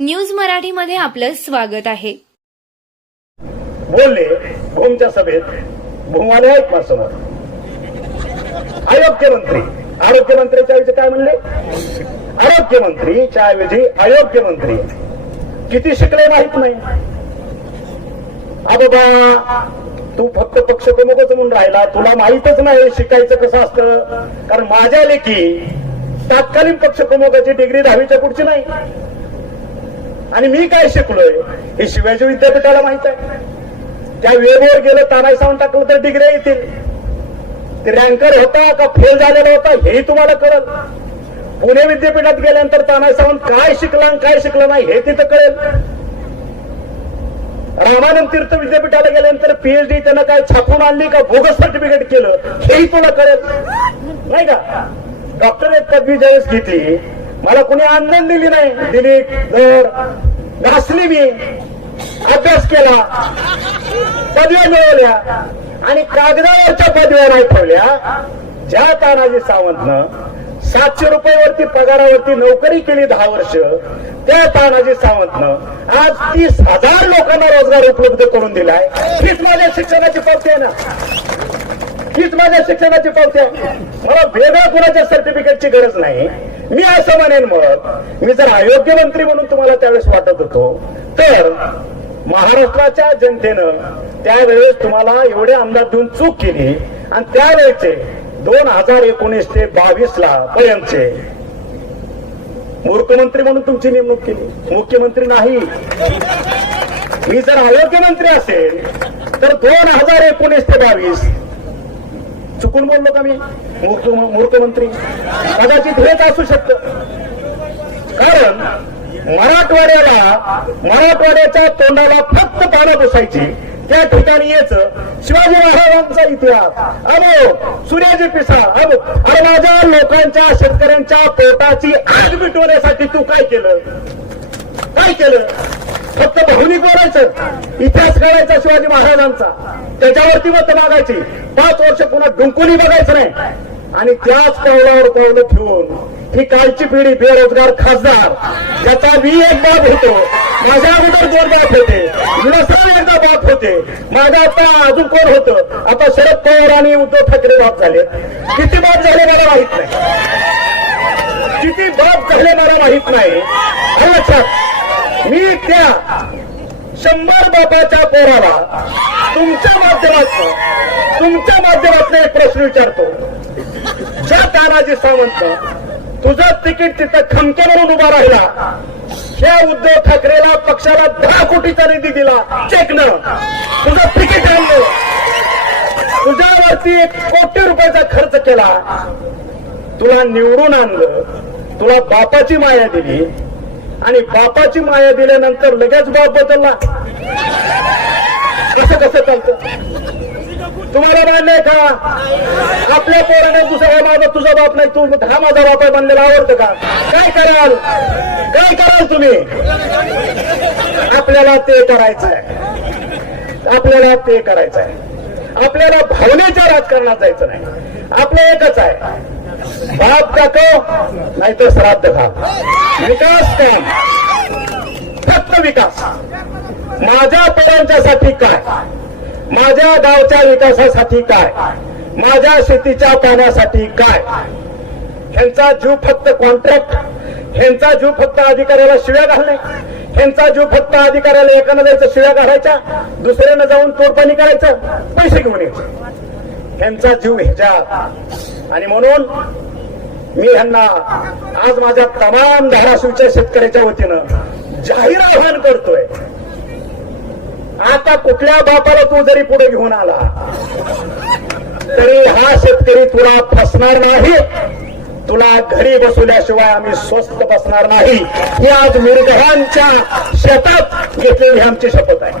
News मराठीमध्ये आपलं स्वागत आहे. बोलले भूमच्या सभेत भूमाने ऐक समोर आरोग्यमंत्री आरोग्यमंत्र्याच्या ऐवजी काय म्हणले? आरोग्यमंत्रीच्या ऐवजी आरोग्य मंत्री किती शिकले माहीत नाही. बाबा तू फक्त पक्ष प्रमुखच म्हणून राहिला. तुला माहितच नाही शिकायचं कसं असतं. कारण माझ्या लेखी तात्कालीन पक्ष प्रमुखाची डिग्री दहावीच्या पुढची नाही. आणि मी काय शिकलोय? हे शिवाजी विद्यापीठाला माहीत आहे. त्या वेबवर गेलं तानाय सावून टाकलं तर डिग्री येतील. ते रँकर होता का फेल झालेला होता हेही तुम्हाला कळल. पुणे विद्यापीठात गेल्यानंतर तानाय सावंत काय शिकला आणि काय शिकला नाही हे तिथं कळेल. रामानंद तीर्थ विद्यापीठाला गेल्यानंतर पीएचडी त्यांना काय छापून आणली का बोगस सर्टिफिकेट केलं हेही तुला कळेल. नाही का? डॉक्टरेट पदवी ज्यावेळेस घेतली मला कोणी आनंद दिली नाही. दिली दर घासली मी अभ्यास केला पदव्या मिळवल्या आणि कागदावरच्या पदव्या नाही ठेवल्या ज्या तानाजी सावंतनं सातशे रुपयावरती पगारावरती नोकरी केली दहा वर्ष त्या तानाजी सावंतनं आज तीस हजार लोकांना रोजगार उपलब्ध करून दिलाय. हीच माझ्या शिक्षणाची पावती आहे ना. हीच माझ्या शिक्षणाची पावती आहे. मला वेगळ्या कुणाच्या सर्टिफिकेटची गरज नाही. मी असं म्हणेन मग मी जर आरोग्य मंत्री म्हणून तुम्हाला त्यावेळेस वाटत होतो तर महाराष्ट्राच्या जनतेनं त्यावेळेस तुम्हाला एवढे आमदार देऊन चूक केली आणि त्यावेळेचे दोन हजार एकोणीस ते बावीस ला पर्यंतचे मूर्खमंत्री म्हणून तुमची नेमणूक केली. मुख्यमंत्री नाही. मी जर आरोग्यमंत्री असेल तर दोन हजार एकोणीस ते बावीस चुकून बोललो का मी? मुख्यमंत्री कदाचित हेच असू शकत. कारण मराठवाड्याला मराठवाड्याच्या तोंडाला फक्त पानं पुसायची त्या ठिकाणी यायचं शिवाजी महाराजांचा इतिहास. अबो सूर्याजी पिसा अबो अरे माझ्या लोकांच्या शेतकऱ्यांच्या पोटाची आग मिटवण्यासाठी तू काय केलं? काय केलं? फक्त भावनिक बोलायचं. इतिहास करायचा शिवाजी महाराजांचा. त्याच्यावरती मत मागायची. पाच वर्ष पुन्हा डुंकुली बघायचं नाही. आणि त्याच पावलावर पावलं ठेवून ही कालची पिढी बेरोजगार खासदार ज्याचा मी एक बाप होतो माझ्या अगोदर दोन बाप होते विलासराव एकदा बाप होते. माझा आता अजून कोण होतं? आता शरद पवार आणि उद्धव ठाकरे बाप झाले. किती बाप झाले मला माहीत नाही. किती बाप झाले मला माहीत नाही. लक्षात मी त्या शंभर बापाच्या पोराला तुमच्या माध्यमातून तुमच्या माध्यमातून एक प्रश्न विचारतो. ज्या तानाजी सावंत तुझं तिकीट तिथं खमके म्हणून उभा राहिला त्या उद्धव ठाकरेला पक्षाला दहा कोटीचा निधी दिला चेकनं. तुझं तिकीट आणलं. तुझ्यावरती एक कोटी रुपयाचा खर्च केला. तुला निवडून आणलं तुला बापाची माया दिली आणि बापाची माया दिल्यानंतर लगेच बाप बदलला. कसं कसं चालतं? तुम्हाला मान्य का? आपल्या पोराने दुसरा माझा तुझा बाप नाही तू हा माझा बाप आहे बनलेला आवडतं का? काय कराल? काय कराल तुम्ही? आपल्याला ते करायचं आहे आपल्याला ते करायचं आहे आपल्याला भावनेच्या राजकारणात जायचं नाही. आपलं एकच आहे. बाप टाक नाहीतर श्राद्ध खा विकास काम. फक्त विकास. माझ्या पदांच्यासाठी काय? माझ्या गावच्या विकासासाठी काय? माझ्या शेतीच्या पाण्यासाठी काय? ह्यांचा जीव फक्त कॉन्ट्रॅक्ट ह्यांचा जीव फक्त अधिकाऱ्याला शिव्या घालणे ह्यांचा जीव फक्त अधिकाऱ्याला एकानं जायचं शिव्या घालायच्या दुसऱ्यानं जाऊन तोडपाणी करायचं पैसे घेऊन यायचे. ह्यांचा जीव ह्याच्या आणि म्हणून मी ह्यांना आज माझ्या तमाम धाराशिवच्या शेतकऱ्याच्या वतीनं जाहीर आव्हान करतोय. आता कुठल्या बापाला तू जरी पुढे घेऊन आला तरी हा शेतकरी तुला फसणार नाही. तुला घरी बसवल्याशिवाय आम्ही स्वस्त बसणार नाही. ही आज मुरगरांच्या शेतात घेतलेली आमची शपथ आहे.